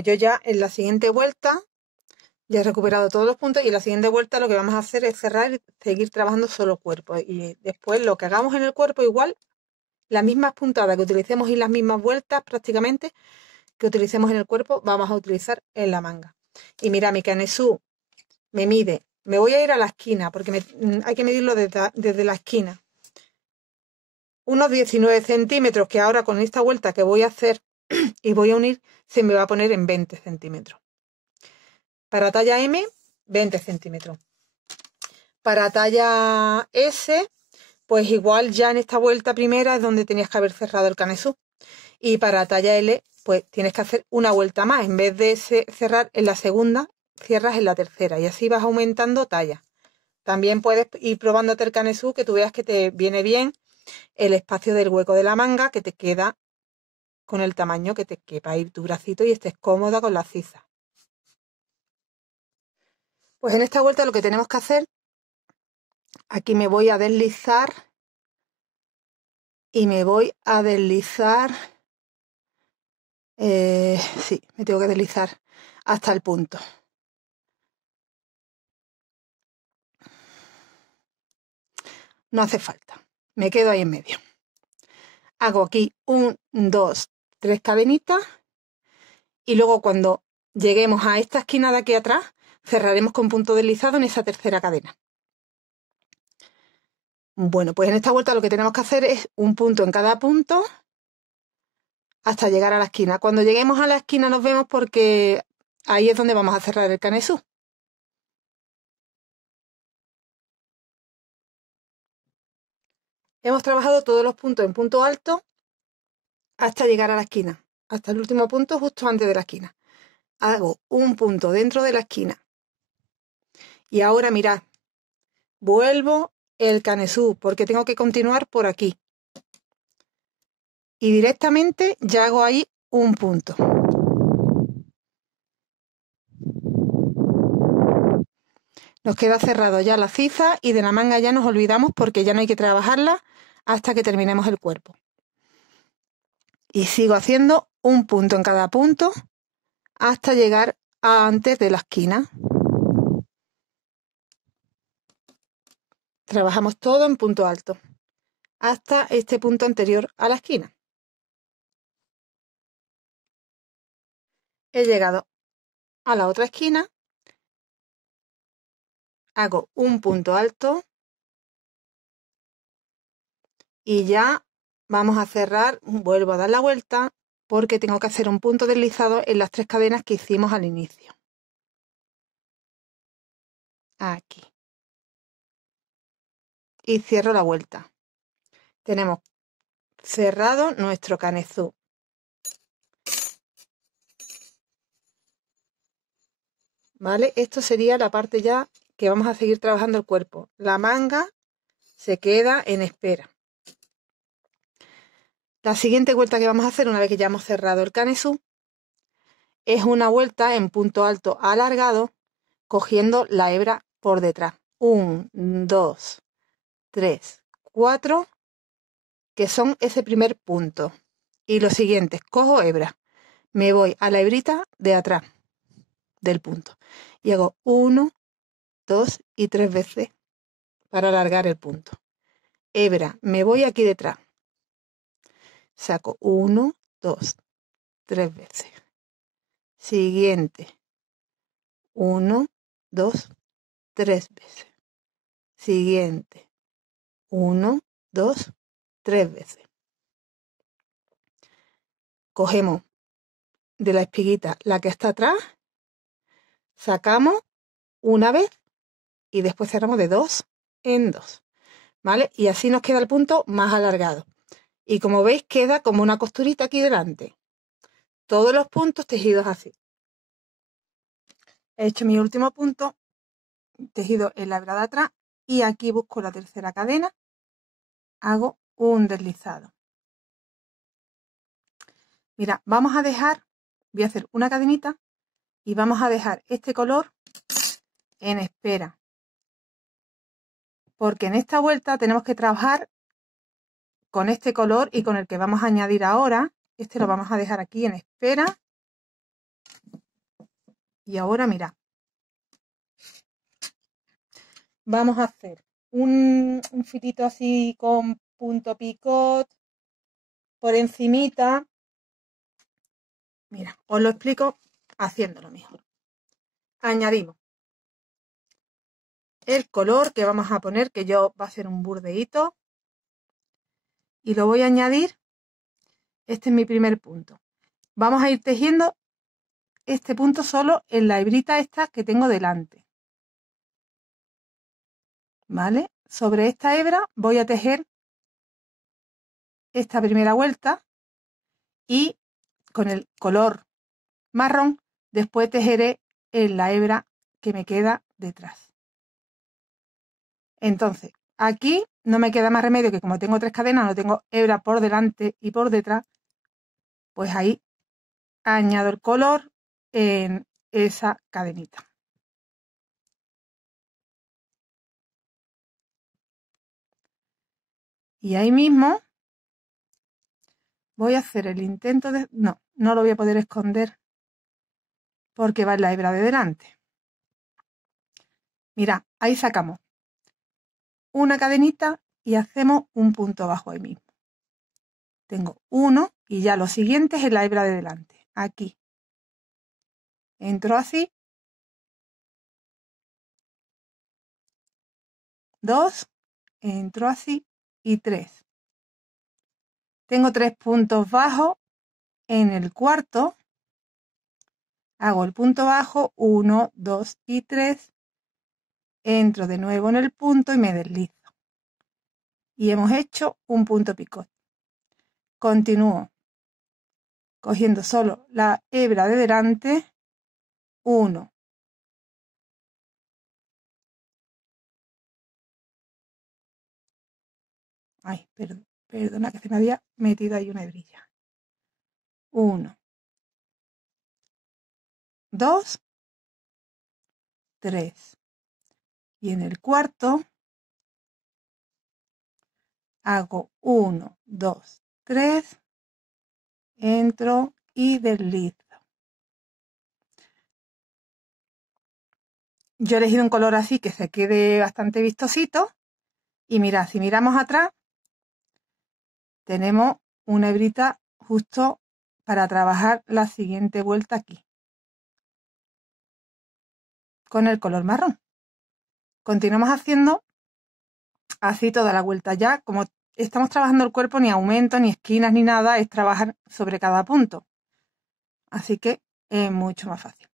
pues yo ya en la siguiente vuelta ya he recuperado todos los puntos y en la siguiente vuelta lo que vamos a hacer es cerrar y seguir trabajando solo cuerpo. Y después lo que hagamos en el cuerpo igual, las mismas puntadas que utilicemos y las mismas vueltas prácticamente que utilicemos en el cuerpo, vamos a utilizar en la manga. Y mira, mi canesú me mide, me voy a ir a la esquina porque hay que medirlo desde la esquina. Unos 19 centímetros que ahora con esta vuelta que voy a hacer y voy a unir, se me va a poner en 20 centímetros. Para talla M, 20 centímetros. Para talla S, pues igual ya en esta vuelta primera es donde tenías que haber cerrado el canesú. Y para talla L, pues tienes que hacer una vuelta más. En vez de cerrar en la segunda, cierras en la tercera. Y así vas aumentando talla. También puedes ir probándote el canesú, que tú veas que te viene bien el espacio del hueco de la manga, que te queda con el tamaño que te quepa ir tu bracito y estés cómoda con la ciza. Pues en esta vuelta lo que tenemos que hacer, aquí me voy a deslizar y me voy a deslizar, sí, me tengo que deslizar hasta el punto. No hace falta, me quedo ahí en medio. Hago aquí 1, 2, 3 cadenitas y luego cuando lleguemos a esta esquina de aquí atrás, cerraremos con punto deslizado en esa tercera cadena. Bueno, pues en esta vuelta lo que tenemos que hacer es un punto en cada punto hasta llegar a la esquina. Cuando lleguemos a la esquina nos vemos porque ahí es donde vamos a cerrar el canesú. Hemos trabajado todos los puntos en punto alto hasta llegar a la esquina, hasta el último punto justo antes de la esquina. Hago un punto dentro de la esquina. Y ahora mirad, vuelvo el canesú porque tengo que continuar por aquí. Y directamente ya hago ahí un punto. Nos queda cerrado ya la ciza y de la manga ya nos olvidamos porque ya no hay que trabajarla hasta que terminemos el cuerpo. Y sigo haciendo un punto en cada punto hasta llegar a antes de la esquina. Trabajamos todo en punto alto hasta este punto anterior a la esquina. He llegado a la otra esquina, hago un punto alto y ya vamos a cerrar, vuelvo a dar la vuelta porque tengo que hacer un punto deslizado en las 3 cadenas que hicimos al inicio. Aquí. Y cierro la vuelta. Tenemos cerrado nuestro canesú. ¿Vale? Esto sería la parte ya que vamos a seguir trabajando el cuerpo. La manga se queda en espera. La siguiente vuelta que vamos a hacer una vez que ya hemos cerrado el canesú es una vuelta en punto alto alargado cogiendo la hebra por detrás. 1, 2, 3, 4, que son ese primer punto. Y los siguientes, cojo hebra, me voy a la hebrita de atrás del punto y hago 1, 2 y 3 veces para alargar el punto. Hebra, me voy aquí detrás, saco 1, 2, 3 veces. Siguiente, 1, 2, 3 veces. Siguiente, 1, 2, 3 veces. Cogemos de la espiguita la que está atrás, sacamos una vez y después cerramos de 2 en 2, ¿vale? Y así nos queda el punto más alargado. Y como veis queda como una costurita aquí delante. Todos los puntos tejidos así. He hecho mi último punto, tejido en la hebra de atrás y aquí busco la tercera cadena, hago un deslizado. Mira, vamos a dejar, voy a hacer una cadenita y vamos a dejar este color en espera. Porque en esta vuelta tenemos que trabajar con este color y con el que vamos a añadir ahora. Este lo vamos a dejar aquí en espera. Y ahora mirad, vamos a hacer un filito así con punto picot por encimita. Mira, os lo explico haciéndolo mejor. Añadimos el color que vamos a poner, que yo va a ser un burdeíto, y lo voy a añadir. Este es mi primer punto. Vamos a ir tejiendo este punto solo en la hebrita esta que tengo delante. ¿Vale? Sobre esta hebra voy a tejer esta primera vuelta y con el color marrón después tejeré en la hebra que me queda detrás. Entonces, aquí no me queda más remedio que como tengo 3 cadenas, no tengo hebra por delante y por detrás, pues ahí añado el color en esa cadenita. Y ahí mismo voy a hacer el intento de... No lo voy a poder esconder porque va en la hebra de delante. Mira, ahí sacamos una cadenita y hacemos un punto bajo ahí mismo. Tengo uno y ya lo siguiente es en la hebra de delante. Aquí. Entro así. 2. Entro así. Y 3. Tengo 3 puntos bajos en el cuarto. Hago el punto bajo. 1, 2 y 3. Entro de nuevo en el punto y me deslizo. Y hemos hecho un punto picot. Continúo cogiendo solo la hebra de delante. 1. Ay, perdona que se me había metido ahí una hebrilla. 1, 2, 3. Y en el cuarto hago 1, 2, 3. Entro y deslizo. Yo he elegido un color así que se quede bastante vistosito. Y mirad, si miramos atrás, tenemos una hebrita justo para trabajar la siguiente vuelta aquí. Con el color marrón. Continuamos haciendo así toda la vuelta. Ya como estamos trabajando el cuerpo, ni aumento, ni esquinas, ni nada, es trabajar sobre cada punto. Así que es mucho más fácil.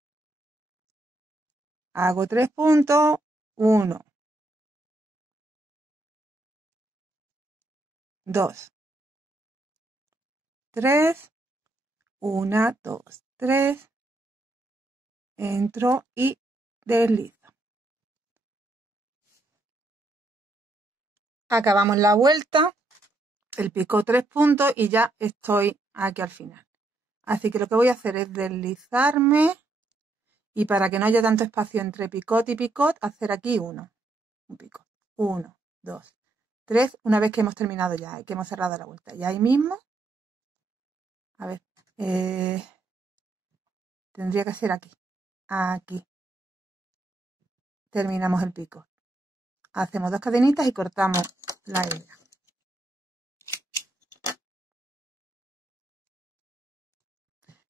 Hago 3 puntos, 1, 2, 3, 1, 2, 3, entro y deslizo. Acabamos la vuelta, el picot 3 puntos y ya estoy aquí al final. Así que lo que voy a hacer es deslizarme y para que no haya tanto espacio entre picot y picot, hacer aquí un picot. 1, 2, 3, una vez que hemos terminado ya, que hemos cerrado la vuelta. Y ahí mismo, a ver, tendría que ser aquí. Aquí. Terminamos el picot. Hacemos 2 cadenitas y cortamos la hebra.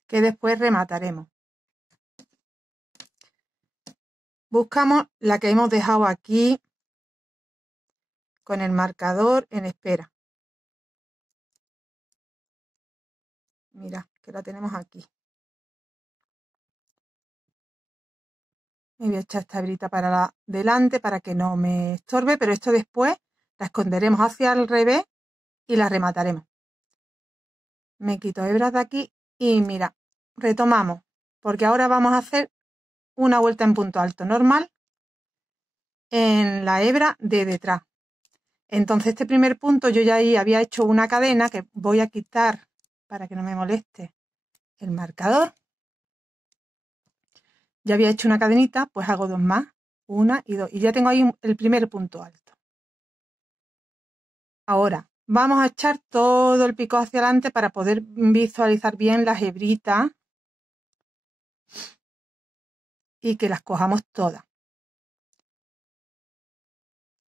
Que después remataremos. Buscamos la que hemos dejado aquí con el marcador en espera. Mira, que la tenemos aquí. Me voy a echar esta hebrita para adelante para que no me estorbe, pero esto después la esconderemos hacia el revés y la remataremos. Me quito hebras de aquí y mira, retomamos, porque ahora vamos a hacer una vuelta en punto alto normal en la hebra de detrás. Entonces este primer punto yo ya ahí había hecho una cadena que voy a quitar para que no me moleste el marcador. Ya había hecho una cadenita, pues hago 2 más, 1 y 2. Y ya tengo ahí el primer punto alto. Ahora, vamos a echar todo el picot hacia adelante para poder visualizar bien las hebritas y que las cojamos todas.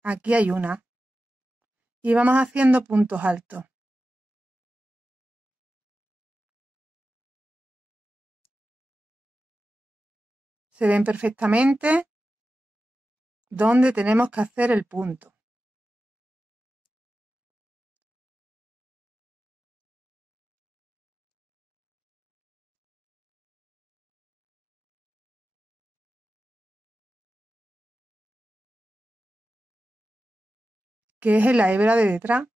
Aquí hay una. Y vamos haciendo puntos altos. Se ven perfectamente dónde tenemos que hacer el punto. Que es en la hebra de detrás.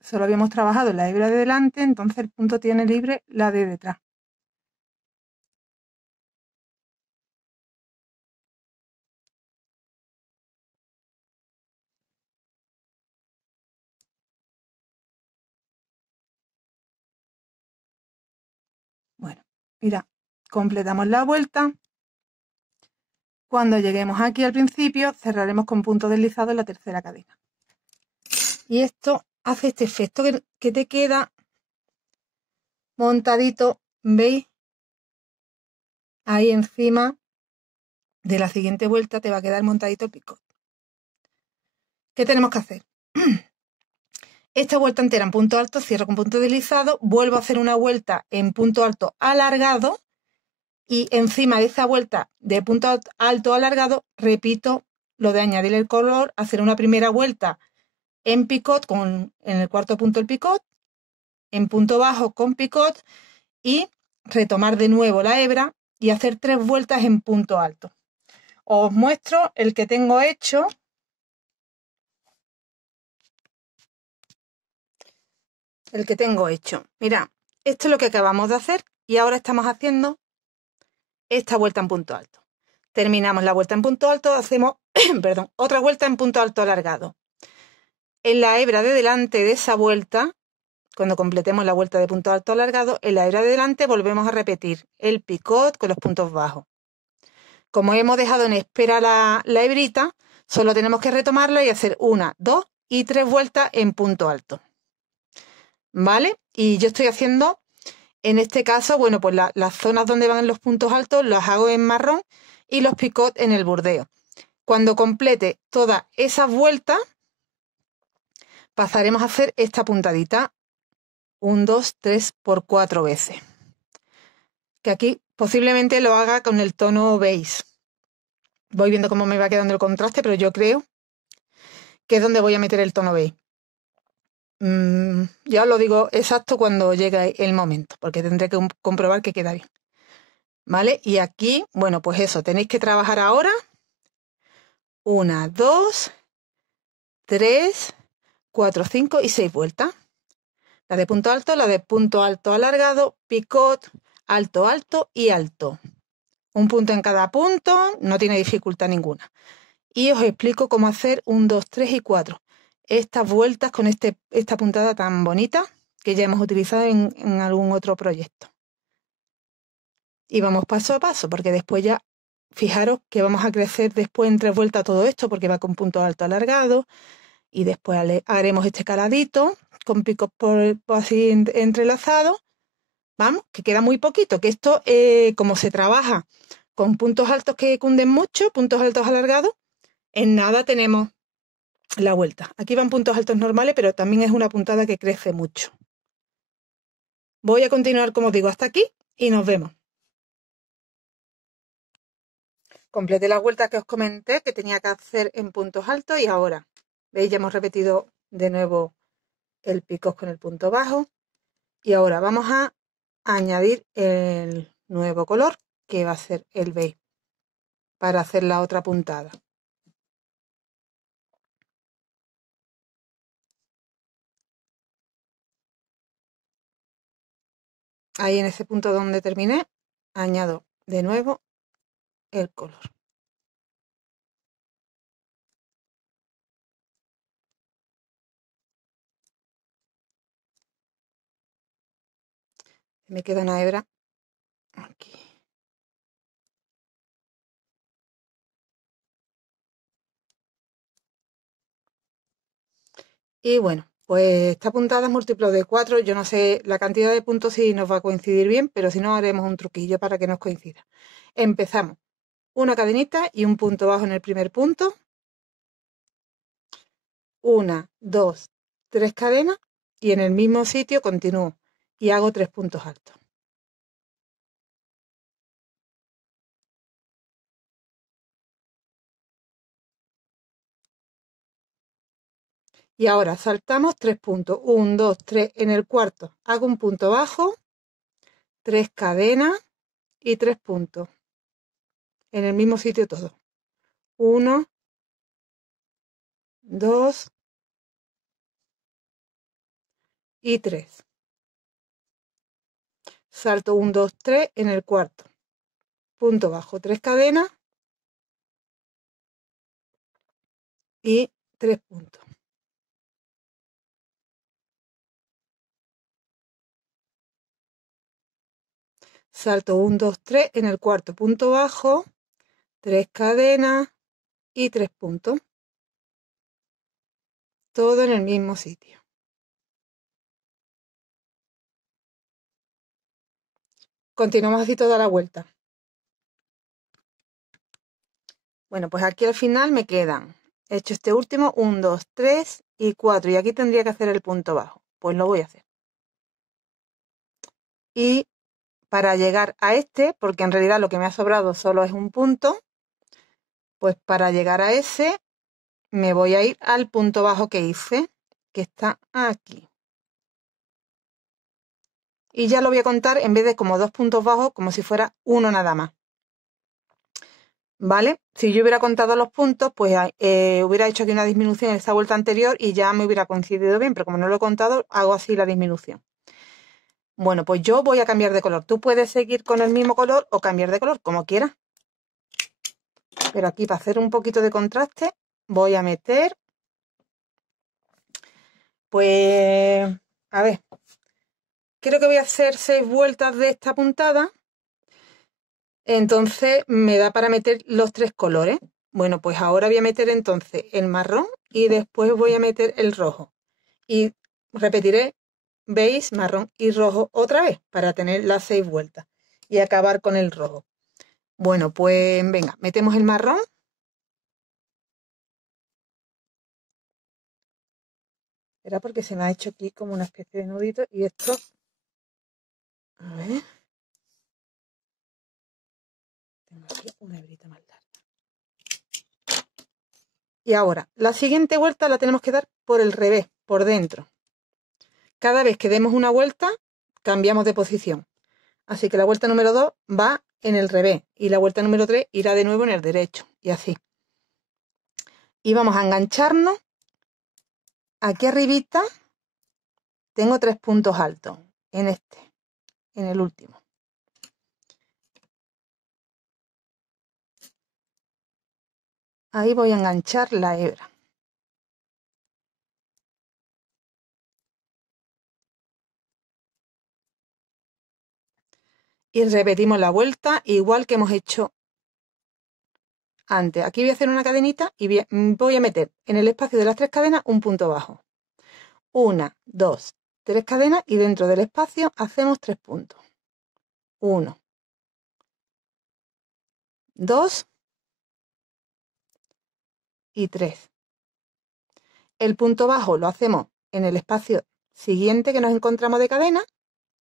Solo habíamos trabajado en la hebra de delante, entonces el punto tiene libre la de detrás. Bueno, mira, completamos la vuelta. Cuando lleguemos aquí al principio, cerraremos con punto deslizado en la tercera cadena. Y esto hace este efecto que te queda montadito, ¿veis? Ahí encima de la siguiente vuelta te va a quedar montadito el picot. ¿Qué tenemos que hacer? Esta vuelta entera en punto alto, cierro con punto deslizado, vuelvo a hacer una vuelta en punto alto alargado y encima de esa vuelta de punto alto alargado repito lo de añadir el color, hacer una primera vuelta en picot en el cuarto punto el picot, en punto bajo con picot y retomar de nuevo la hebra y hacer 3 vueltas en punto alto. Os muestro el que tengo hecho. Mira, esto es lo que acabamos de hacer y ahora estamos haciendo esta vuelta en punto alto. Terminamos la vuelta en punto alto, hacemos otra vuelta en punto alto alargado. En la hebra de delante de esa vuelta, cuando completemos la vuelta de punto alto alargado, en la hebra de delante volvemos a repetir el picot con los puntos bajos. Como hemos dejado en espera la hebrita, solo tenemos que retomarla y hacer 1, 2 y 3 vueltas en punto alto. ¿Vale? Y yo estoy haciendo, en este caso, bueno, pues las zonas donde van los puntos altos las hago en marrón y los picot en el bordeo. Cuando complete todas esas vueltas, pasaremos a hacer esta puntadita 1, 2, 3 por 4 veces. Que aquí posiblemente lo haga con el tono beige. Voy viendo cómo me va quedando el contraste, pero yo creo que es donde voy a meter el tono beige. Ya os lo digo exacto cuando llegue el momento, porque tendré que comprobar que queda bien. ¿Vale? Y aquí, bueno, pues eso, tenéis que trabajar ahora 1, 2, 3, 4, 5 y 6 vueltas. La de punto alto alargado, picot, alto, alto y alto. Un punto en cada punto, no tiene dificultad ninguna. Y os explico cómo hacer 1, 2, 3 y 4. Estas vueltas con esta puntada tan bonita que ya hemos utilizado en algún otro proyecto. Y vamos paso a paso, porque después ya, fijaros que vamos a crecer después en 3 vueltas todo esto, porque va con punto alto alargado. Y después haremos este caladito con picos por así entrelazados. Vamos, que queda muy poquito, que esto, como se trabaja con puntos altos que cunden mucho, puntos altos alargados, en nada tenemos la vuelta. Aquí van puntos altos normales, pero también es una puntada que crece mucho. Voy a continuar, como digo, hasta aquí y nos vemos. Completé la vuelta que os comenté que tenía que hacer en puntos altos y ahora, ¿veis? Ya hemos repetido de nuevo el picot con el punto bajo y ahora vamos a añadir el nuevo color que va a ser el beige para hacer la otra puntada. Ahí en ese punto donde terminé, añado de nuevo el color. Me queda una hebra aquí. Y bueno, pues esta puntada es múltiplo de 4. Yo no sé la cantidad de puntos si nos va a coincidir bien, pero si no haremos un truquillo para que nos coincida. Empezamos una cadenita y un punto bajo en el primer punto. 1, 2, 3 cadenas y en el mismo sitio continúo y hago 3 puntos altos. Y ahora saltamos 3 puntos. 1, 2, 3 en el cuarto. Hago un punto bajo, 3 cadenas y 3 puntos. En el mismo sitio todo. 1, 2 y 3. Salto 1, 2, 3 en el cuarto. Punto bajo, 3 cadenas y 3 puntos. Salto 1, 2, 3 en el cuarto. Punto bajo, 3 cadenas y 3 puntos. Todo en el mismo sitio. Continuamos así toda la vuelta. Bueno, pues aquí al final me quedan, he hecho este último, 1, 2, 3 y 4. Y aquí tendría que hacer el punto bajo. Pues lo voy a hacer. Y para llegar a este, porque en realidad lo que me ha sobrado solo es un punto, pues para llegar a ese me voy a ir al punto bajo que hice, que está aquí. Y ya lo voy a contar en vez de como 2 puntos bajos, como si fuera uno nada más. ¿Vale? Si yo hubiera contado los puntos, pues hubiera hecho aquí una disminución en esta vuelta anterior y ya me hubiera coincidido bien, pero como no lo he contado, hago así la disminución. Bueno, pues yo voy a cambiar de color. Tú puedes seguir con el mismo color o cambiar de color, como quieras. Pero aquí, para hacer un poquito de contraste, voy a meter... Pues... A ver. Creo que voy a hacer 6 vueltas de esta puntada. Entonces me da para meter los 3 colores. Bueno, pues ahora voy a meter entonces el marrón y después voy a meter el rojo. Y repetiré beige, marrón y rojo otra vez para tener las 6 vueltas y acabar con el rojo. Bueno, pues venga, metemos el marrón. Era porque se me ha hecho aquí como una especie de nudito y esto... A ver... Tengo aquí una hebrita más larga. Y ahora, la siguiente vuelta la tenemos que dar por el revés, por dentro. Cada vez que demos una vuelta, cambiamos de posición. Así que la vuelta número 2 va en el revés y la vuelta número 3 irá de nuevo en el derecho. Y así. Y vamos a engancharnos. Aquí arribita tengo 3 puntos altos. En este, en el último. Ahí voy a enganchar la hebra. Y repetimos la vuelta igual que hemos hecho antes. Aquí voy a hacer una cadenita y voy a meter en el espacio de las 3 cadenas un punto bajo. 1, 2, 3 cadenas y dentro del espacio hacemos 3 puntos. 1, 2 y 3. El punto bajo lo hacemos en el espacio siguiente que nos encontramos de cadena,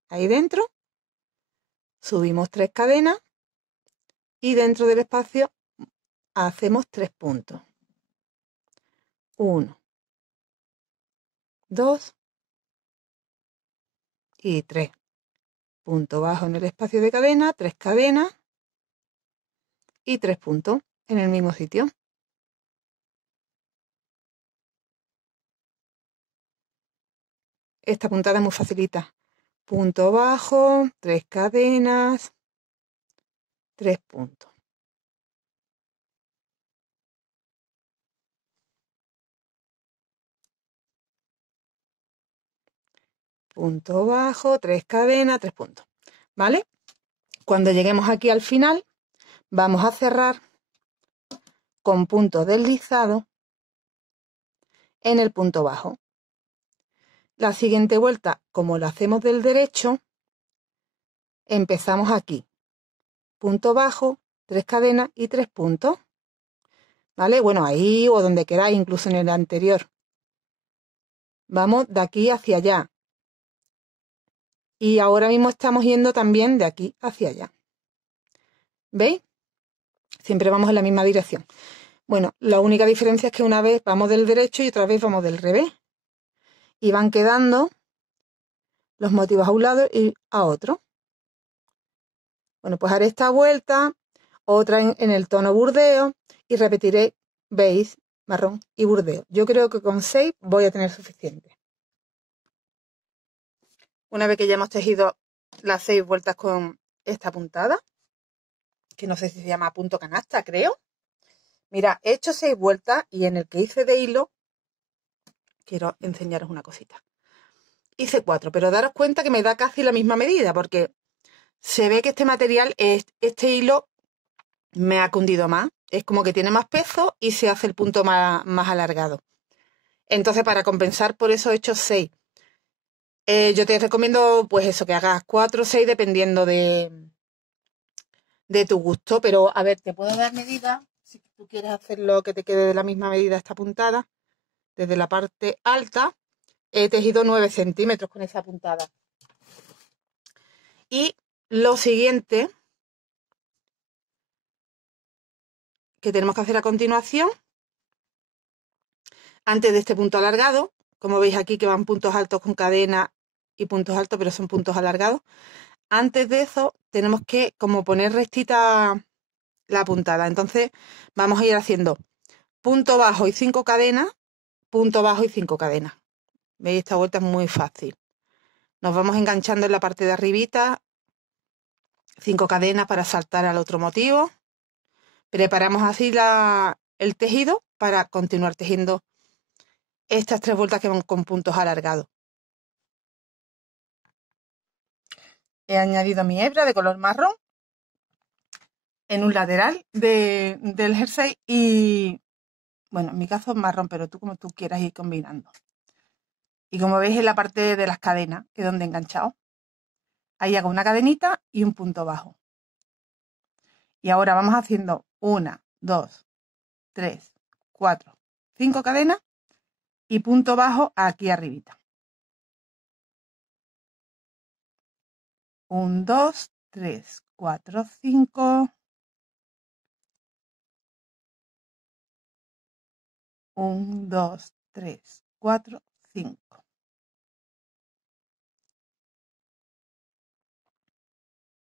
ahí dentro. Subimos 3 cadenas y dentro del espacio hacemos 3 puntos. 1, 2 y 3. Punto bajo en el espacio de cadena, 3 cadenas y 3 puntos en el mismo sitio. Esta puntada es muy facilita. Punto bajo, 3 cadenas, 3 puntos. Punto bajo, 3 cadenas, 3 puntos. ¿Vale? Cuando lleguemos aquí al final, vamos a cerrar con punto deslizado en el punto bajo. La siguiente vuelta, como la hacemos del derecho, empezamos aquí. punto bajo, 3 cadenas y 3 puntos. ¿Vale? Bueno, ahí o donde queráis, incluso en el anterior. Vamos de aquí hacia allá. Y ahora mismo estamos yendo también de aquí hacia allá. ¿Veis? Siempre vamos en la misma dirección. Bueno, la única diferencia es que una vez vamos del derecho y otra vez vamos del revés. Y van quedando los motivos a un lado y a otro. Bueno, pues haré esta vuelta, otra en el tono burdeo y repetiré beige, marrón y burdeo. Yo creo que con 6 voy a tener suficiente. Una vez que ya hemos tejido las 6 vueltas con esta puntada, que no sé si se llama punto canasta, creo. Mira, he hecho 6 vueltas y en el que hice de hilo, quiero enseñaros una cosita. Hice 4, pero daros cuenta que me da casi la misma medida, porque se ve que este material, este hilo, me ha cundido más. Es como que tiene más peso y se hace el punto más alargado. Entonces, para compensar, por eso he hecho 6. Yo te recomiendo, pues eso, que hagas 4 o 6 dependiendo de tu gusto. Pero, a ver, te puedo dar medida, si tú quieres hacerlo que te quede de la misma medida esta puntada. Desde la parte alta he tejido 9 centímetros con esa puntada. Y lo siguiente que tenemos que hacer a continuación, antes de este punto alargado, como veis aquí que van puntos altos con cadena y puntos altos, pero son puntos alargados. Antes de eso tenemos que como poner rectita la puntada. Entonces vamos a ir haciendo punto bajo y 5 cadenas, punto bajo y 5 cadenas. ¿Veis? Esta vuelta es muy fácil. Nos vamos enganchando en la parte de arribita, 5 cadenas para saltar al otro motivo. Preparamos así el tejido para continuar tejiendo estas 3 vueltas que van con puntos alargados. He añadido mi hebra de color marrón en un lateral del jersey y, bueno, en mi caso es marrón, pero tú como tú quieras ir combinando. Y como veis en la parte de las cadenas, que es donde he enganchado, ahí hago una cadenita y un punto bajo. Y ahora vamos haciendo 1, 2, 3, 4, 5 cadenas y punto bajo aquí arribita. 1, 2, 3, 4, 5. 1, 2, 3, 4, 5.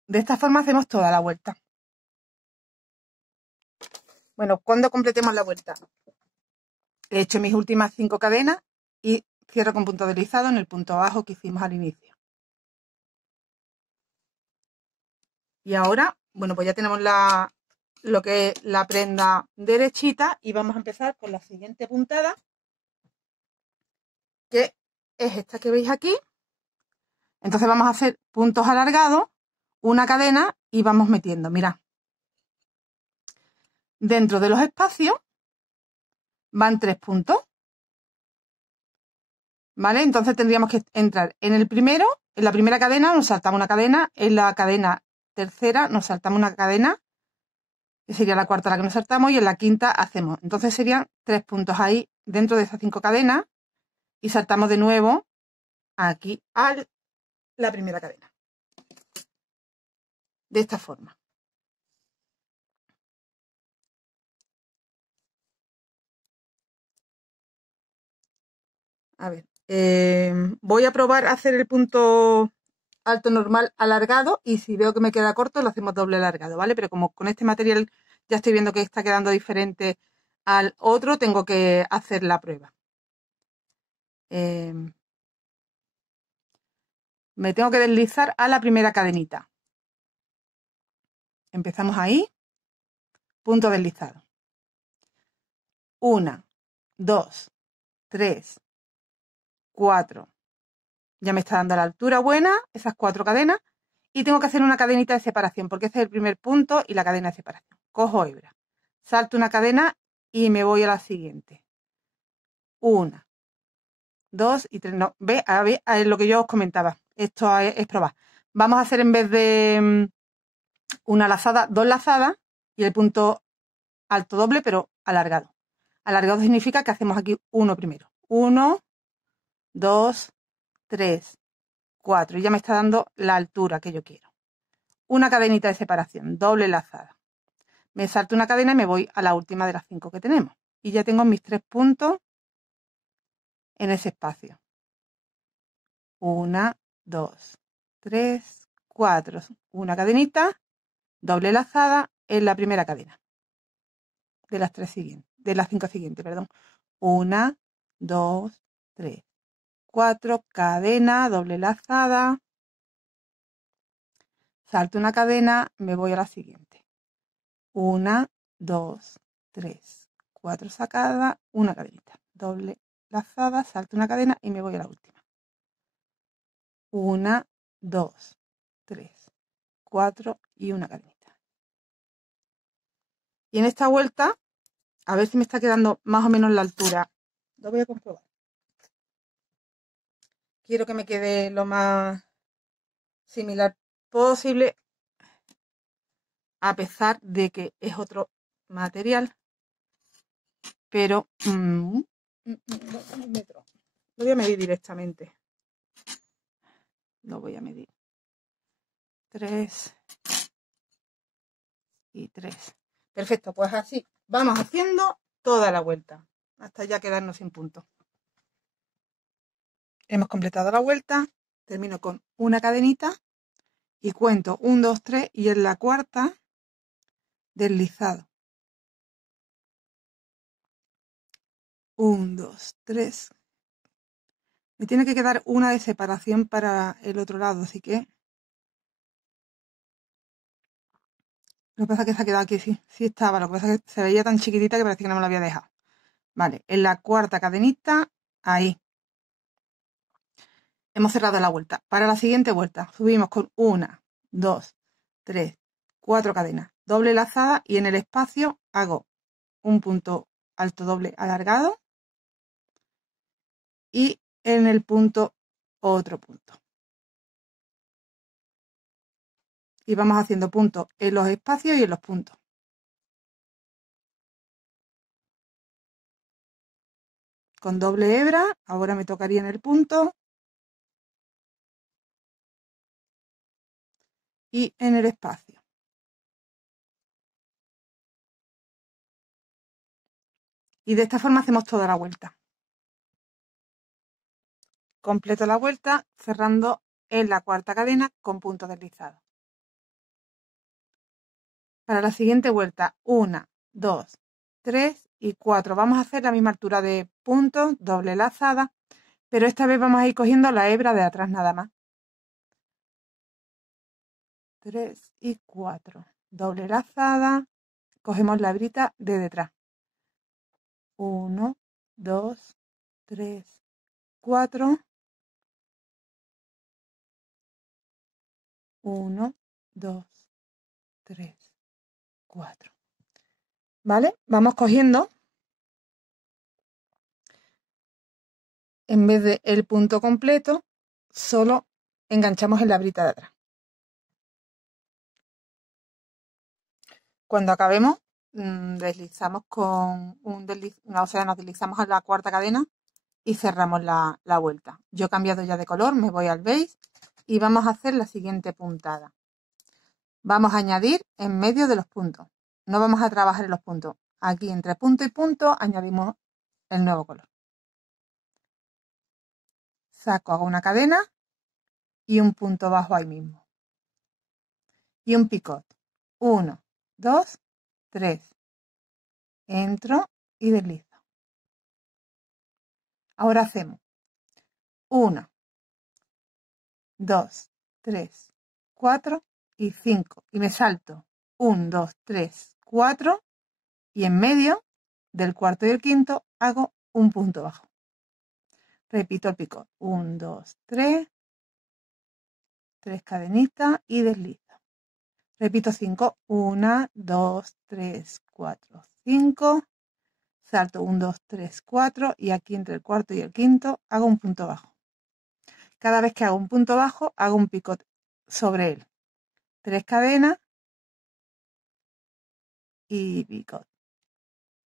De esta forma hacemos toda la vuelta. Bueno, cuando completemos la vuelta, he hecho mis últimas 5 cadenas y cierro con punto deslizado en el punto bajo que hicimos al inicio. Y ahora, bueno, pues ya tenemos lo que es la prenda derechita y vamos a empezar con la siguiente puntada, que es esta que veis aquí. Entonces vamos a hacer puntos alargados, una cadena y vamos metiendo, mirad. Dentro de los espacios van 3 puntos, ¿vale? Entonces tendríamos que entrar en el primero, en la primera cadena nos saltamos una cadena, en la cadena tercera nos saltamos una cadena, que sería la cuarta la que nos saltamos, y en la quinta hacemos. Entonces serían 3 puntos ahí dentro de esas 5 cadenas y saltamos de nuevo aquí a la primera cadena. De esta forma. A ver, voy a probar a hacer el punto alto normal alargado y si veo que me queda corto lo hacemos doble alargado, ¿vale? Pero como con este material ya estoy viendo que está quedando diferente al otro, tengo que hacer la prueba. Me tengo que deslizar a la primera cadenita. Empezamos ahí, punto deslizado. 1, 2, 3, 4. Ya me está dando la altura buena, esas 4 cadenas. Y tengo que hacer una cadenita de separación, porque este es el primer punto y la cadena de separación. Cojo hebra, salto una cadena y me voy a la siguiente. 1, 2 y 3. No, ve, a ver lo que yo os comentaba. Esto es probar. Vamos a hacer en vez de una lazada, dos lazadas y el punto alto doble, pero alargado. Alargado significa que hacemos aquí uno primero. 1, 2, 3, 4. Y ya me está dando la altura que yo quiero. Una cadenita de separación, doble lazada. Me salto una cadena y me voy a la última de las 5 que tenemos. Y ya tengo mis 3 puntos en ese espacio. 1, 2, 3, 4. Una cadenita, doble lazada en la primera cadena. De las 3 siguientes, de las 5 siguientes, perdón. 1, 2, 3, 4, cadena, doble lazada. Salto una cadena, me voy a la siguiente. 1, 2, 3, 4 sacadas, una cadenita. Doble lazada, salto una cadena y me voy a la última. 1, 2, 3, 4 y una cadenita. Y en esta vuelta, a ver si me está quedando más o menos la altura. Lo voy a comprobar. Quiero que me quede lo más similar posible, a pesar de que es otro material, pero lo voy a medir directamente. Lo voy a medir. 3 y 3. Perfecto, pues así vamos haciendo toda la vuelta hasta ya quedarnos sin punto. Hemos completado la vuelta, termino con una cadenita y cuento 1, 2, 3 y en la cuarta deslizado. 1, 2, 3. Me tiene que quedar una de separación para el otro lado, así que lo que pasa es que se ha quedado aquí, sí estaba, lo que pasa es que se veía tan chiquitita que parecía que no me la había dejado. Vale, en la cuarta cadenita, ahí. Hemos cerrado la vuelta. Para la siguiente vuelta subimos con 1, 2, 3, 4 cadenas, doble lazada y en el espacio hago un punto alto doble alargado y en el punto otro punto. Y vamos haciendo puntos en los espacios y en los puntos. Con doble hebra, ahora me tocaría en el punto y en el espacio. Y de esta forma hacemos toda la vuelta. Completo la vuelta cerrando en la cuarta cadena con punto deslizado. Para la siguiente vuelta, 1, 2, 3 y 4. Vamos a hacer la misma altura de puntos, doble lazada, pero esta vez vamos a ir cogiendo la hebra de atrás nada más. 3 y 4. Doble lazada, cogemos la hebrita de detrás. 1, 2, 3, 4. 1, 2, 3, 4. ¿Vale? Vamos cogiendo, en vez de el punto completo, solo enganchamos en la hebrita de atrás. Cuando acabemos, deslizamos con nos deslizamos a la cuarta cadena y cerramos la vuelta. Yo he cambiado ya de color, me voy al beige y vamos a hacer la siguiente puntada. Vamos a añadir en medio de los puntos. No vamos a trabajar en los puntos. Aquí entre punto y punto añadimos el nuevo color. Saco, hago una cadena y un punto bajo ahí mismo. Y un picot. 1, 2, 3. Entro y deslizo. Ahora hacemos 1, 2, 3, 4 y 5. Y me salto 1, 2, 3, 4 y en medio del cuarto y el quinto hago un punto bajo. Repito el picot. 1, 2, 3. 3 cadenitas y deslizo. Repito 5. 1, 2, 3, 4, 5. Salto 1, 2, 3, 4 y aquí entre el cuarto y el quinto hago un punto bajo. Cada vez que hago un punto bajo, hago un picot sobre él. 3 cadenas y picot.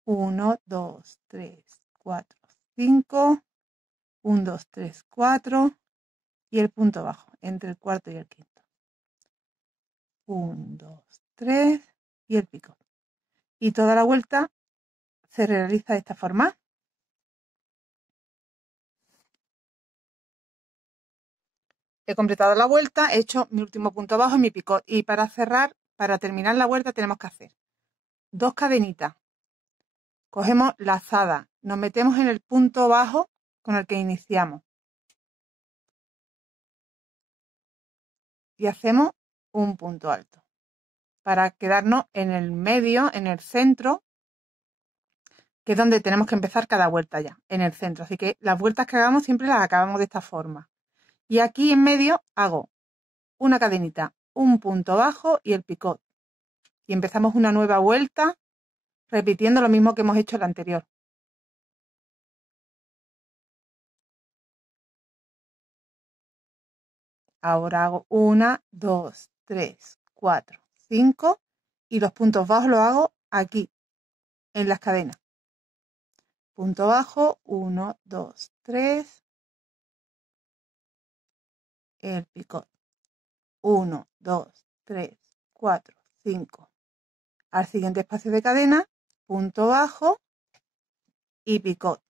1, 2, 3, 4, 5, 1, 2, 3, 4 y el punto bajo entre el cuarto y el quinto. 1, 2, 3 y el picot. Y toda la vuelta se realiza de esta forma. He completado la vuelta, he hecho mi último punto bajo y mi picot. Y para cerrar, para terminar la vuelta tenemos que hacer 2 cadenitas. Cogemos lazada, nos metemos en el punto bajo con el que iniciamos. Y hacemos un punto alto. Para quedarnos en el medio, en el centro, que es donde tenemos que empezar cada vuelta ya, en el centro. Así que las vueltas que hagamos siempre las acabamos de esta forma. Y aquí en medio hago una cadenita, un punto bajo y el picot. Y empezamos una nueva vuelta repitiendo lo mismo que hemos hecho la anterior. Ahora hago 1, 2, 3, 4, 5 y los puntos bajos los hago aquí, en las cadenas. Punto bajo, 1, 2, 3, el picot. 1, 2, 3, 4, 5. Al siguiente espacio de cadena, punto bajo y picot.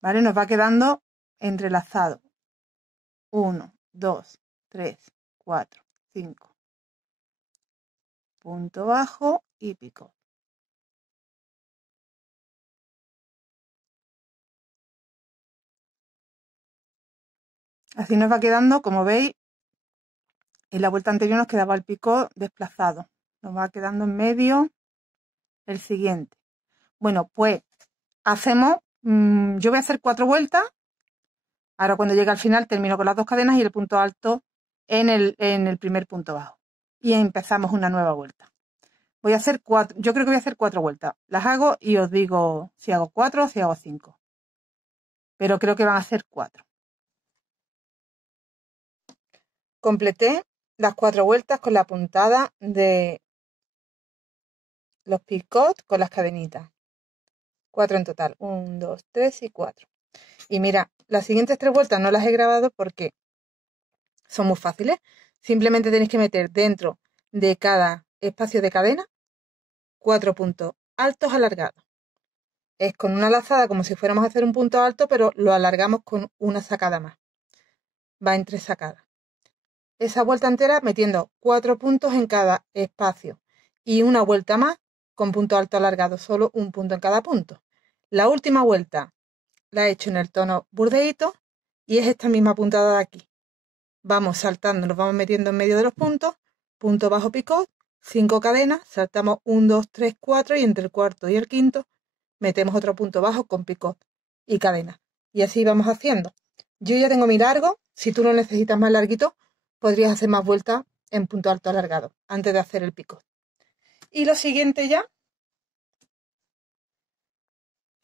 ¿Vale? Nos va quedando entrelazado. 1, 2, 3, 4, 5. Punto bajo y picot. Así nos va quedando, como veis, en la vuelta anterior nos quedaba el picot desplazado. Nos va quedando en medio el siguiente. Bueno, pues hacemos, yo voy a hacer 4 vueltas. Ahora cuando llegue al final termino con las 2 cadenas y el punto alto en el primer punto bajo. Y empezamos una nueva vuelta. Voy a hacer 4, yo creo que voy a hacer 4 vueltas. Las hago y os digo si hago 4 o si hago 5. Pero creo que van a ser 4. Completé las 4 vueltas con la puntada de los picots con las cadenitas. 4 en total. 1, 2, 3 y 4. Y mira, las siguientes 3 vueltas no las he grabado porque son muy fáciles. Simplemente tenéis que meter dentro de cada espacio de cadena 4 puntos altos alargados. Es con una lazada como si fuéramos a hacer un punto alto, pero lo alargamos con una sacada más. Va en 3 sacadas. Esa vuelta entera metiendo 4 puntos en cada espacio y una vuelta más con punto alto alargado, solo un punto en cada punto. La última vuelta la he hecho en el tono burdeíto y es esta misma puntada de aquí. Vamos saltando, nos vamos metiendo en medio de los puntos, punto bajo picot, 5 cadenas, saltamos 1, 2, 3, 4 y entre el cuarto y el quinto metemos otro punto bajo con picot y cadena. Y así vamos haciendo. Yo ya tengo mi largo, si tú lo necesitas más larguito, podrías hacer más vueltas en punto alto alargado antes de hacer el picot. Y lo siguiente ya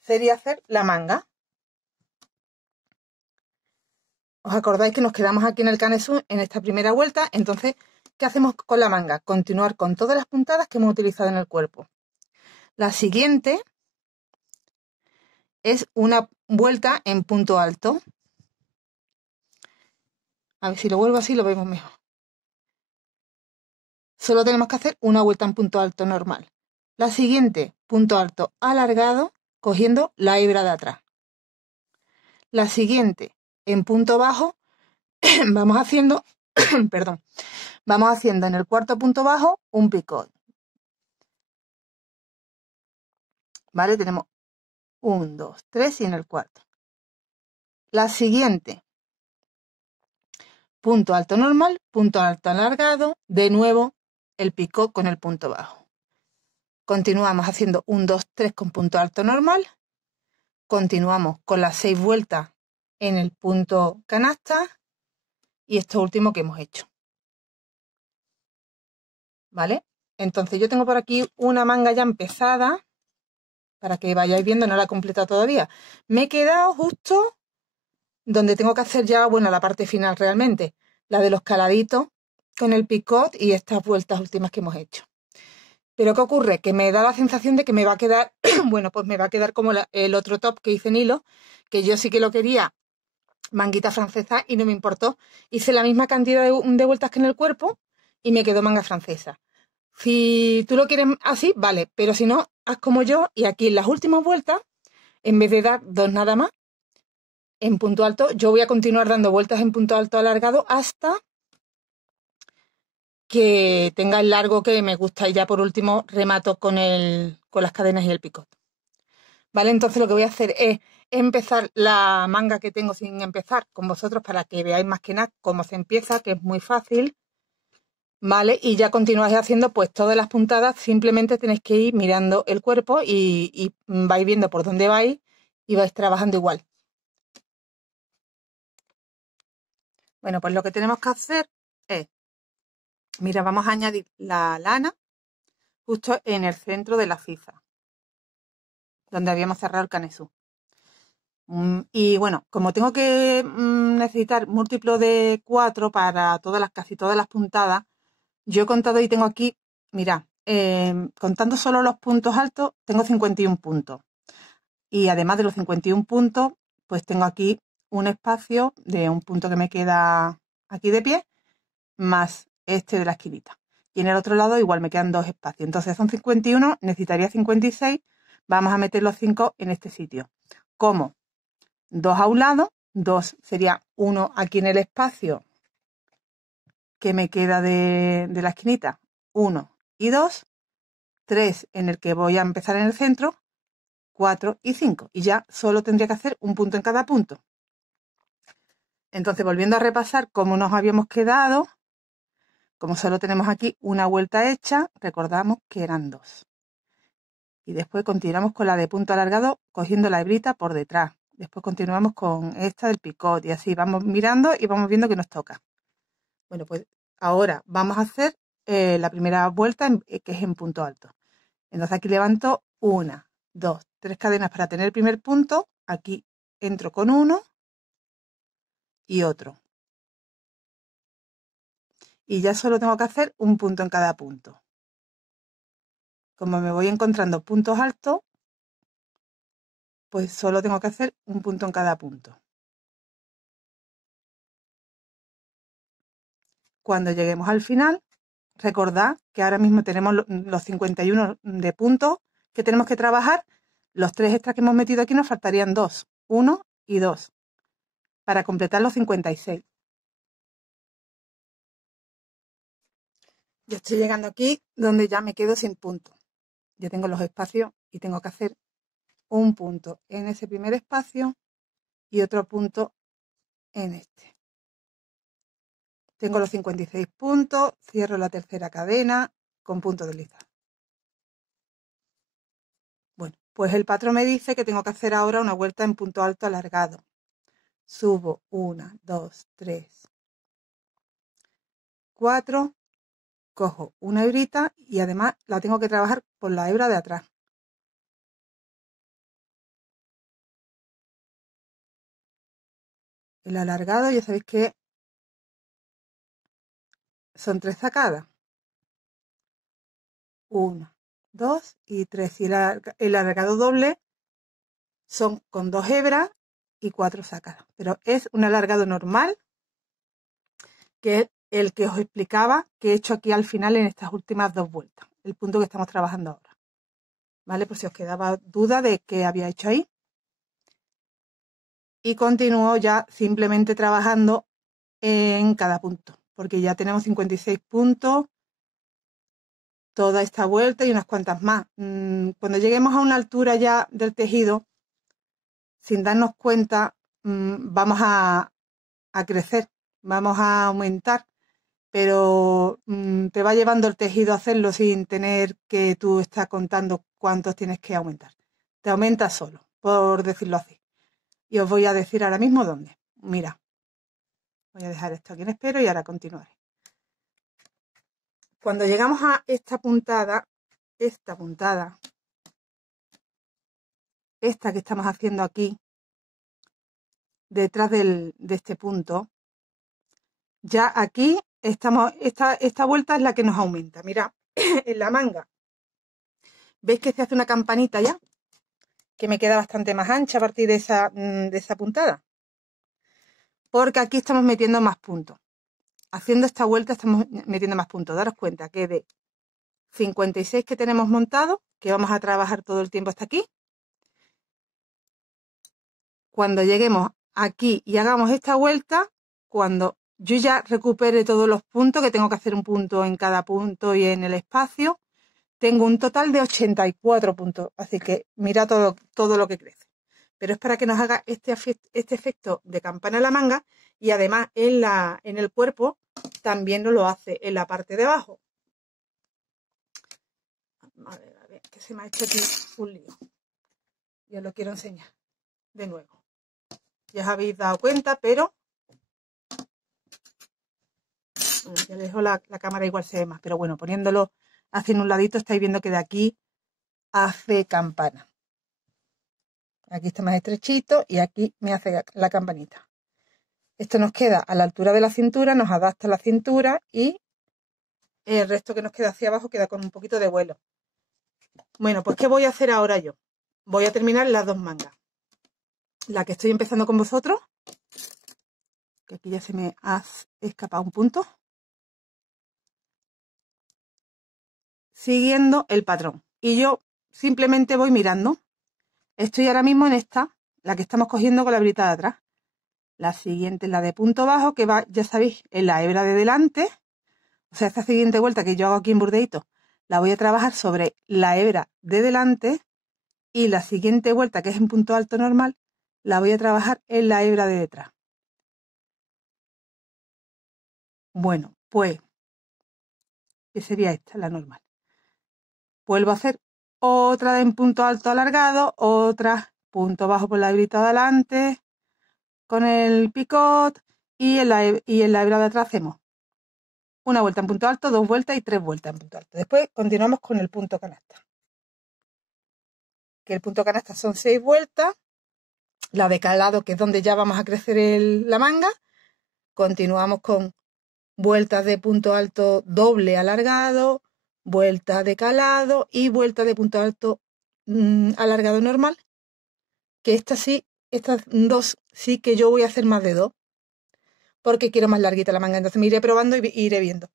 sería hacer la manga. ¿Os acordáis que nos quedamos aquí en el canesú en esta primera vuelta? Entonces, ¿qué hacemos con la manga? Continuar con todas las puntadas que hemos utilizado en el cuerpo. La siguiente es una vuelta en punto alto. A ver si lo vuelvo así lo vemos mejor. Solo tenemos que hacer una vuelta en punto alto normal. La siguiente, punto alto alargado, cogiendo la hebra de atrás. La siguiente, en punto bajo, vamos haciendo, perdón, vamos haciendo en el cuarto punto bajo un picot. ¿Vale? Tenemos 1, 2, 3 y en el cuarto. La siguiente, punto alto normal, punto alto alargado, de nuevo el picot con el punto bajo. Continuamos haciendo 1, 2, 3 con punto alto normal. Continuamos con las 6 vueltas en el punto canasta y esto último que hemos hecho. ¿Vale? Entonces yo tengo por aquí una manga ya empezada, para que vayáis viendo, no la he completado todavía. Me he quedado justo donde tengo que hacer ya, bueno, la parte final realmente, la de los caladitos con el picot y estas vueltas últimas que hemos hecho. Pero ¿qué ocurre? Que me da la sensación de que me va a quedar, bueno, pues me va a quedar como el otro top que hice en hilo, que yo sí que lo quería manguita francesa y no me importó. Hice la misma cantidad de vueltas que en el cuerpo y me quedó manga francesa. Si tú lo quieres así, vale, pero si no, haz como yo y aquí en las últimas vueltas, en vez de dar 2 nada más, en punto alto, yo voy a continuar dando vueltas en punto alto alargado hasta que tenga el largo que me gusta y ya por último remato con las cadenas y el picot. ¿Vale? Entonces lo que voy a hacer es empezar la manga que tengo sin empezar con vosotros para que veáis más que nada cómo se empieza, que es muy fácil, ¿vale? Y ya continuáis haciendo pues todas las puntadas, simplemente tenéis que ir mirando el cuerpo y vais viendo por dónde vais y vais trabajando igual. Bueno, pues lo que tenemos que hacer es, mira, vamos a añadir la lana justo en el centro de la ciza, donde habíamos cerrado el canesú. Y bueno, como tengo que necesitar múltiplo de 4 para casi todas las puntadas, yo he contado y tengo aquí, mira, contando solo los puntos altos, tengo 51 puntos. Y además de los 51 puntos, pues tengo aquí un espacio de un punto que me queda aquí de pie, más este de la esquinita. Y en el otro lado igual me quedan 2 espacios. Entonces son 51, necesitaría 56. Vamos a meter los 5 en este sitio. ¿Cómo? 2 a un lado, 2 sería 1 aquí en el espacio que me queda de la esquinita, 1 y 2, 3 en el que voy a empezar en el centro, 4 y 5. Y ya solo tendría que hacer un punto en cada punto. Entonces, volviendo a repasar cómo nos habíamos quedado, como solo tenemos aquí una vuelta hecha, recordamos que eran 2. Y después continuamos con la de punto alargado cogiendo la hebrita por detrás. Después continuamos con esta del picot y así vamos mirando y vamos viendo que nos toca. Bueno, pues ahora vamos a hacer la primera vuelta que es en punto alto. Entonces aquí levanto 1, 2, 3 cadenas para tener el primer punto. Aquí entro con uno y otro. Y ya solo tengo que hacer un punto en cada punto. Como me voy encontrando puntos altos, pues solo tengo que hacer un punto en cada punto. Cuando lleguemos al final, recordad que ahora mismo tenemos los 51 de puntos que tenemos que trabajar. Los 3 extras que hemos metido aquí nos faltarían 2, 1 y 2, para completar los 56. Ya estoy llegando aquí donde ya me quedo sin puntos. Ya tengo los espacios y tengo que hacer un punto en ese primer espacio y otro punto en este. Tengo los 56 puntos, cierro la tercera cadena con punto deslizado. Bueno, pues el patrón me dice que tengo que hacer ahora una vuelta en punto alto alargado. Subo 1, 2, 3, 4, cojo una hebrita y además la tengo que trabajar por la hebra de atrás. El alargado ya sabéis que son 3 sacadas. 1, 2 y 3. Y el alargado doble son con 2 hebras y 4 sacadas. Pero es un alargado normal, que es el que os explicaba que he hecho aquí al final en estas últimas 2 vueltas. El punto que estamos trabajando ahora. ¿Vale? Por si os quedaba duda de qué había hecho ahí. Y continúo ya simplemente trabajando en cada punto. Porque ya tenemos 56 puntos. Toda esta vuelta y unas cuantas más. Cuando lleguemos a una altura ya del tejido, sin darnos cuenta, vamos a crecer, vamos a aumentar, pero te va llevando el tejido a hacerlo sin tener que tú estar contando cuántos tienes que aumentar. Te aumenta solo, por decirlo así. Y os voy a decir ahora mismo dónde. Mira, voy a dejar esto aquí en espero y ahora continuaré. Cuando llegamos a esta puntada, esta que estamos haciendo aquí, detrás de este punto, ya aquí estamos, esta vuelta es la que nos aumenta. Mirad, en la manga, ¿veis que se hace una campanita ya? Que me queda bastante más ancha a partir de esa puntada. Porque aquí estamos metiendo más puntos. Haciendo esta vuelta estamos metiendo más puntos. Daros cuenta que de 56 que tenemos montado, que vamos a trabajar todo el tiempo hasta aquí, cuando lleguemos aquí y hagamos esta vuelta, cuando yo ya recupere todos los puntos, que tengo que hacer un punto en cada punto y en el espacio, tengo un total de 84 puntos. Así que mira todo lo que crece. Pero es para que nos haga este efecto de campana en la manga, y además en el cuerpo también nos lo hace en la parte de abajo. A ver, que se me ha hecho aquí un lío. Ya lo quiero enseñar de nuevo. Ya os habéis dado cuenta, pero bueno, ya dejo la cámara, igual se ve más, pero bueno, poniéndolo hacia un ladito estáis viendo que de aquí hace campana. Aquí está más estrechito y aquí me hace la campanita. Esto nos queda a la altura de la cintura, nos adapta a la cintura, y el resto que nos queda hacia abajo queda con un poquito de vuelo. Bueno, pues ¿qué voy a hacer ahora yo? Voy a terminar las dos mangas. La que estoy empezando con vosotros, que aquí ya se me ha escapado un punto, siguiendo el patrón. Y yo simplemente voy mirando. Estoy ahora mismo en esta, la que estamos cogiendo con la brita de atrás. La siguiente es la de punto bajo, que va, ya sabéis, en la hebra de delante. O sea, esta siguiente vuelta que yo hago aquí en burdeíto, la voy a trabajar sobre la hebra de delante, y la siguiente vuelta, que es en punto alto normal, la voy a trabajar en la hebra de detrás. Bueno, pues, ¿qué sería esta? La normal. Vuelvo a hacer otra de en punto alto alargado, otra punto bajo por la hebrita de adelante, con el picot, y en la hebra de atrás hacemos una vuelta en punto alto, dos vueltas y tres vueltas en punto alto. Después continuamos con el punto canasta. Que el punto canasta son 6 vueltas. La de calado, que es donde ya vamos a crecer la manga. Continuamos con vueltas de punto alto doble alargado, vuelta de calado y vuelta de punto alto alargado normal. Que estas dos sí que yo voy a hacer más de 2, porque quiero más larguita la manga. Entonces me iré probando y iré viendo.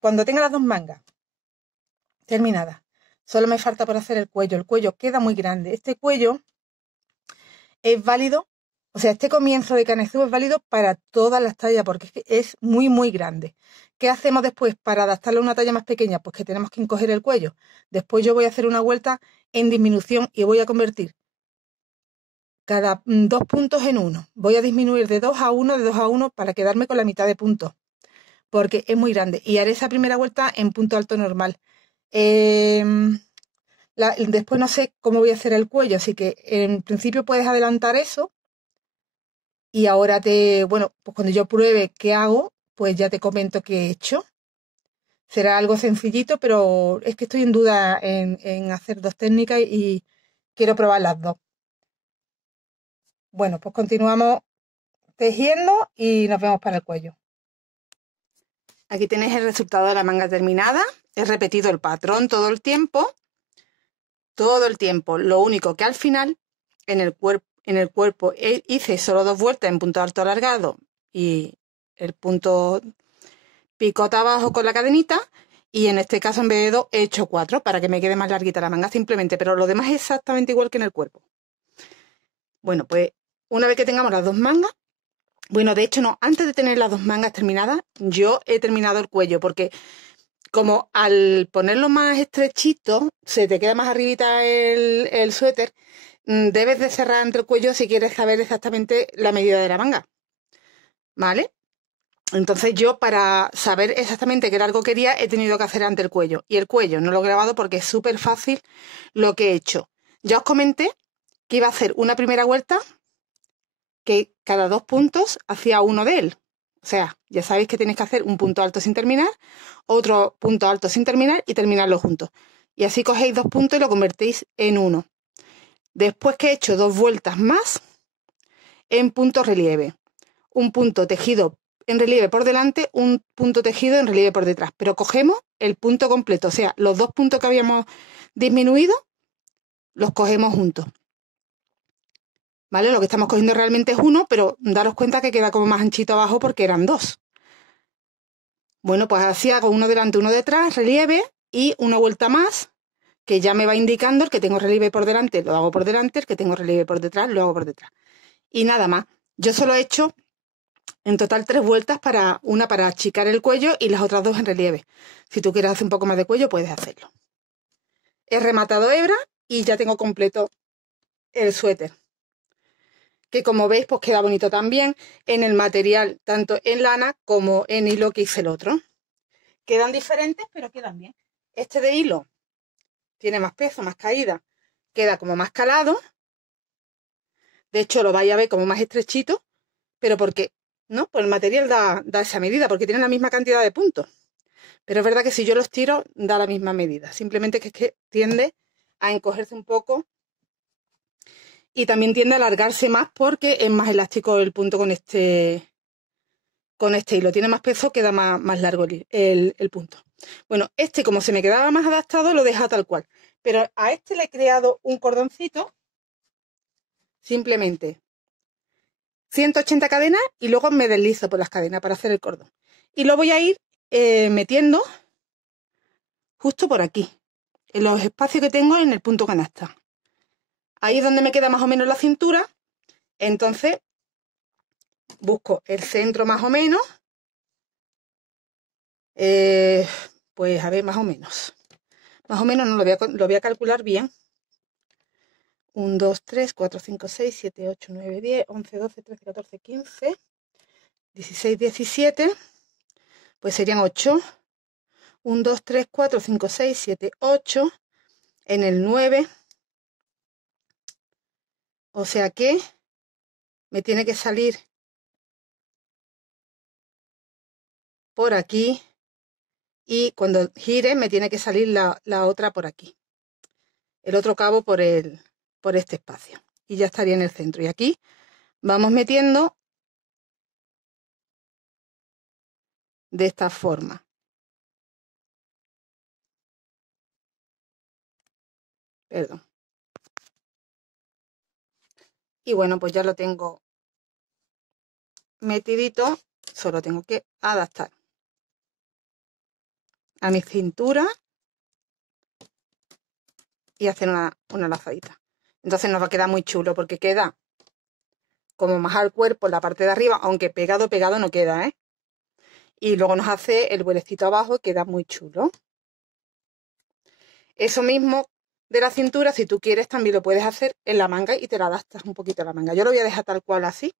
Cuando tenga las dos mangas terminadas, solo me falta por hacer el cuello. El cuello queda muy grande. Este cuello es válido, o sea, este comienzo de canezú es válido para todas las tallas, porque es muy, muy grande. ¿Qué hacemos después para adaptarlo a una talla más pequeña? Pues que tenemos que encoger el cuello. Después yo voy a hacer una vuelta en disminución y voy a convertir cada 2 puntos en 1. Voy a disminuir de 2 a 1, de 2 a 1, para quedarme con la mitad de puntos, porque es muy grande. Y haré esa primera vuelta en punto alto normal. Después no sé cómo voy a hacer el cuello, así que en principio puedes adelantar eso. Y ahora bueno, pues cuando yo pruebe qué hago, pues ya te comento qué he hecho. Será algo sencillito, pero es que estoy en duda en hacer dos técnicas y quiero probar las dos. Bueno, pues continuamos tejiendo y nos vemos para el cuello. Aquí tenéis el resultado de la manga terminada. He repetido el patrón todo el tiempo. Todo el tiempo. Lo único que al final, en el cuerpo hice solo 2 vueltas en punto alto alargado y el punto picota abajo con la cadenita, y en este caso en vez de 2 he hecho 4 para que me quede más larguita la manga simplemente, pero lo demás es exactamente igual que en el cuerpo. Bueno, pues una vez que tengamos las dos mangas, bueno, de hecho no, antes de tener las dos mangas terminadas, yo he terminado el cuello, porque como al ponerlo más estrechito se te queda más arribita el suéter, debes de cerrar entre el cuello si quieres saber exactamente la medida de la manga, ¿vale? Entonces yo, para saber exactamente qué largo quería, he tenido que hacer ante el cuello. Y el cuello no lo he grabado porque es súper fácil lo que he hecho. Ya os comenté que iba a hacer una primera vuelta que cada 2 puntos hacía uno de él. O sea, ya sabéis que tenéis que hacer un punto alto sin terminar, otro punto alto sin terminar y terminarlo juntos. Y así cogéis 2 puntos y lo convertís en 1. Después que he hecho 2 vueltas más, en punto relieve. Un punto tejido en relieve por delante, un punto tejido en relieve por detrás. Pero cogemos el punto completo, o sea, los dos puntos que habíamos disminuido, los cogemos juntos. ¿Vale? Lo que estamos cogiendo realmente es uno, pero daros cuenta que queda como más anchito abajo porque eran dos. Bueno, pues así hago uno delante, uno detrás, relieve, y una vuelta más, que ya me va indicando el que tengo relieve por delante, lo hago por delante, el que tengo relieve por detrás, lo hago por detrás. Y nada más. Yo solo he hecho en total 3 vueltas, una para achicar el cuello y las otras 2 en relieve. Si tú quieres hacer un poco más de cuello, puedes hacerlo. He rematado hebra y ya tengo completo el suéter, que como veis pues queda bonito también en el material, tanto en lana como en hilo que hice el otro. Quedan diferentes, pero quedan bien. Este de hilo tiene más peso, más caída, queda como más calado. De hecho lo vais a ver como más estrechito, pero porque ¿no? Pues el material da esa medida, porque tiene la misma cantidad de puntos. Pero es verdad que si yo los tiro, da la misma medida. Simplemente que es que tiende a encogerse un poco y también tiende a alargarse más porque es más elástico el punto con este hilo. Tiene más peso, queda más largo el punto. Bueno, este como se me quedaba más adaptado, lo deja tal cual. Pero a este le he creado un cordoncito, simplemente 180 cadenas y luego me deslizo por las cadenas para hacer el cordón. Y lo voy a ir metiendo justo por aquí, en los espacios que tengo en el punto canasta. Ahí es donde me queda más o menos la cintura. Entonces busco el centro más o menos. Pues a ver, más o menos. Más o menos no lo voy a calcular bien. 1, 2, 3, 4, 5, 6, 7, 8, 9, 10, 11, 12, 13, 14, 15, 16, 17. Pues serían 8. 1, 2, 3, 4, 5, 6, 7, 8. En el 9. O sea que me tiene que salir por aquí y cuando gire me tiene que salir la otra por aquí. El otro cabo por este espacio. Y ya estaría en el centro. Y aquí vamos metiendo de esta forma. Perdón. Y bueno, pues ya lo tengo metidito. Solo tengo que adaptar a mi cintura y hacer una lazadita. Entonces nos va a quedar muy chulo porque queda como más al cuerpo en la parte de arriba, aunque pegado no queda, ¿eh? Y luego nos hace el vuelecito abajo y queda muy chulo. Eso mismo de la cintura, si tú quieres, también lo puedes hacer en la manga y te la adaptas un poquito a la manga. Yo lo voy a dejar tal cual así,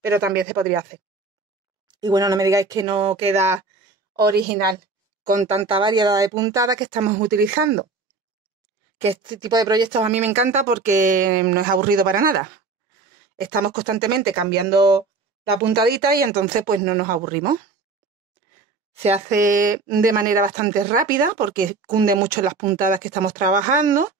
pero también se podría hacer. Y bueno, no me digáis que no queda original con tanta variedad de puntadas que estamos utilizando. Que este tipo de proyectos a mí me encanta porque no es aburrido para nada. Estamos constantemente cambiando la puntadita y entonces pues no nos aburrimos. Se hace de manera bastante rápida porque cunde mucho en las puntadas que estamos trabajando.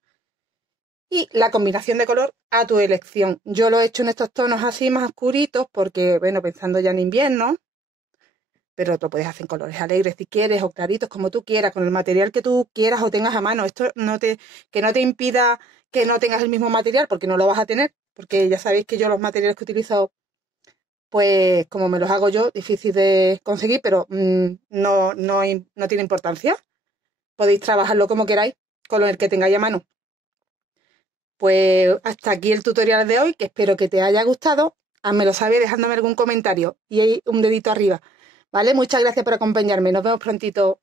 Y la combinación de color a tu elección. Yo lo he hecho en estos tonos así más oscuritos porque, bueno, pensando ya en invierno, pero lo puedes hacer en colores alegres si quieres o claritos como tú quieras, con el material que tú quieras o tengas a mano. Esto que no te impida que no tengas el mismo material porque no lo vas a tener, porque ya sabéis que yo los materiales que utilizo, pues como me los hago yo, difícil de conseguir, pero no tiene importancia. Podéis trabajarlo como queráis, con el que tengáis a mano. Pues hasta aquí el tutorial de hoy, que espero que te haya gustado. Házmelo saber dejándome algún comentario y ahí un dedito arriba. ¿Vale? Muchas gracias por acompañarme. Nos vemos prontito.